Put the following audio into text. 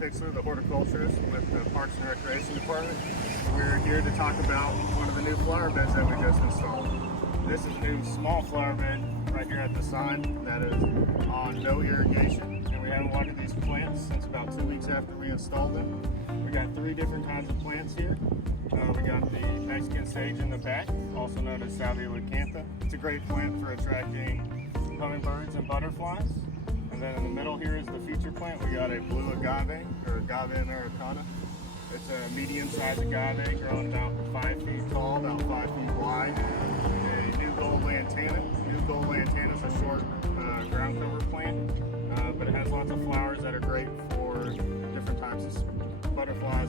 Pixler, the horticulturist with the Parks and Recreation Department. We're here to talk about one of the new flower beds that we just installed. This is a new small flower bed right here at the sign that is on no irrigation, and we haven't watered these plants since about 2 weeks after we installed them. We got 3 different kinds of plants here. We got the Mexican sage in the back, also known as Salvia leucantha. It's a great plant for attracting hummingbirds and butterflies. And then in the middle here is the feature plant. We got a blue agave, or Agave americana. It's a medium-sized agave, growing about 5 feet tall, about 5 feet wide. A new Gold Lantana. New Gold Lantana is a short ground cover plant, but it has lots of flowers that are great for different types of butterflies